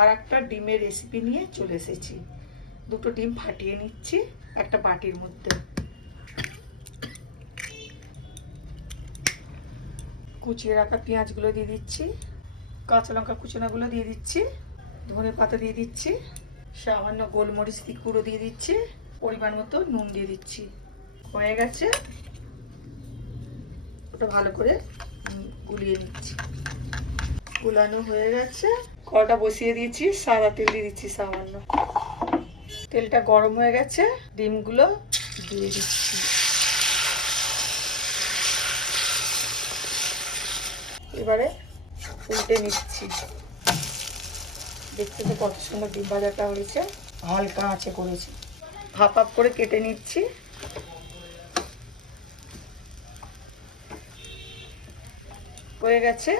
আর একটা ডিমের রেসিপি নিয়ে চলে এসেছি। দুটো ডিম ফাটিয়ে নিচ্ছি, একটা বাটির মধ্যে। কুচিয়ে রাখা পেঁয়াজগুলো দিয়ে দিচ্ছি, কাঁচা লঙ্কা কুচনাগুলো দিয়ে দিচ্ছি, ধনে পাতা দিয়ে দিচ্ছি, সামান্য গোলমরিচ গুঁড়ো দিয়ে দিচ্ছি, পরিমাণ মতো নুন দিয়ে দিচ্ছি। হয়ে গেছে। ওটা ভালো করে গুলিয়ে নিচ্ছি। গুলানো হয়ে গেছে। কড়াটা বসিয়ে দিয়েছি, সাদা তেল দিয়ে দিচ্ছি সামান্য। তেলটা গরম হয়ে গেছে, ডিমগুলো দিয়ে দিচ্ছি। এবারে উল্টে নিচ্ছি। দেখতে তো কত সুন্দর ডিম ভাজাটা হয়েছে, হালকা আঁচে করেছি। হাফ হাফ করে কেটে নিচ্ছি। হয়ে গেছে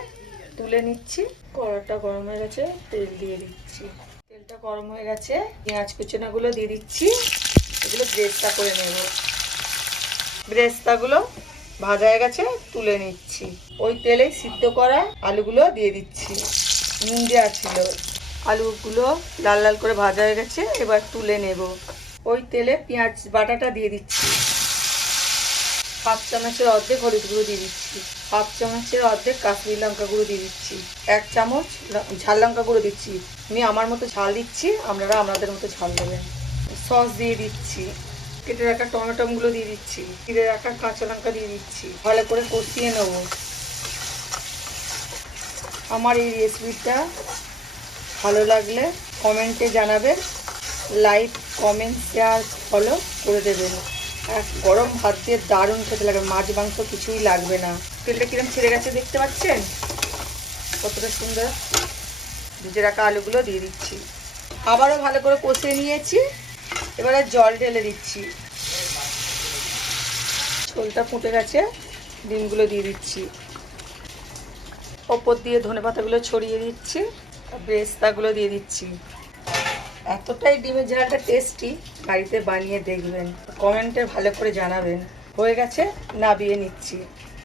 তুলে নিচ্ছি। কড়াটা গরম হয়ে গেছে, তেল দিয়ে দিচ্ছি। তেলটা গরম হয়ে গেছে, পেঁয়াজ কুচনাগুলো দিয়ে দিচ্ছি। এগুলো ব্রেস্তা করে নেব। ব্রেস্তাগুলো ভাজা হয়ে গেছে, তুলে নিচ্ছি। ওই তেলে সিদ্ধ করা আলুগুলো দিয়ে দিচ্ছি। নুন দেওয়া ছিল আলুগুলো লাল লাল করে ভাজা হয়ে গেছে, এবার তুলে নেব। ওই তেলে পেঁয়াজ বাটাটা দিয়ে দিচ্ছি। হাফ চামচের অর্ধেক হলুদ গুঁড়ো দিয়ে দিচ্ছি। হাফ চামচের অর্ধেক কাশ্মীর লঙ্কা গুঁড়ো দিয়ে দিচ্ছি। এক চামচ ঝাল লঙ্কা গুঁড়ো দিচ্ছি। আমি আমার মতো ঝাল দিচ্ছি, আপনারা আপনাদের মতো ঝাল দেবেন। সস দিয়ে দিচ্ছি। কেটে রাখা টমেটোগুলো দিয়ে দিচ্ছি। কেটে রাখা কাঁচা লঙ্কা দিয়ে দিচ্ছি। ভালো করে কষিয়ে নেব। আমার এই রেসিপিটা ভালো লাগলে কমেন্টে জানাবেন, লাইক, কমেন্ট, শেয়ার, ফলো করে দেবেন। গরম ভাত দিয়ে দারুণ খেতে লাগবে মাছ, মাংস কিছুই লাগবে না। তেলটা কিরম ছেড়ে গেছে দেখতে পাচ্ছেন? কতটা সুন্দর। ভিজে রাখা আলুগুলো দিয়ে দিচ্ছি। আবারও ভালো করে কষিয়ে নিয়েছি। এবারে জল ঢেলে দিচ্ছি। ঝোলটা ফুটে গেছে, ডিমগুলো দিয়ে দিচ্ছি। ওপর দিয়ে ধনে পাতাগুলো ছড়িয়ে দিচ্ছি বেস্তাগুলো দিয়ে দিচ্ছি। এতটাই ডিমের ঝালটা টেস্টি বাড়িতে বানিয়ে দেখবেন। কমেন্টে ভালো করে জানাবেন। হয়ে গেছে, নাবিয়ে নিচ্ছি।